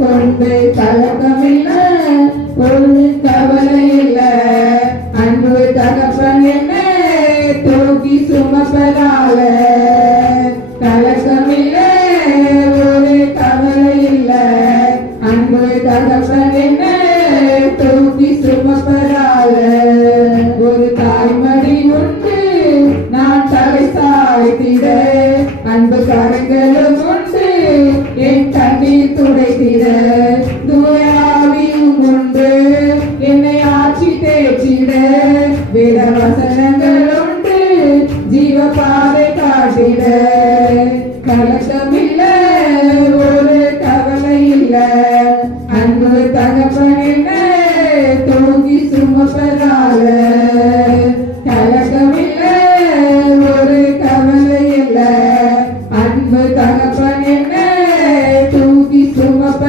கொண்டு கலக்கமில்ல, ஒரு கவலை இல்ல. அன்பு தகப்பன் என்ன தூக்கி சுமப்பதால கலக்கமில்ல, ஒரு கவலை இல்ல. அன்பு தகப்பன் என்ன தூக்கி சுமப்பதால ஒரு தாய்மடி உண்டு நான் தலை சாய்த்திட, அன்பு கரங்களும் உண்டு என் கண்ணீர் துடைத்திட, தூயாவியும் உண்டு என்னை ஆட்சி தேற்றிட, வேத வசனங்கள் உண்டு ஜீவ பாதை காட்டிட. கலக்கமில்ல, ஒரு கவலை இல்ல. அன்பு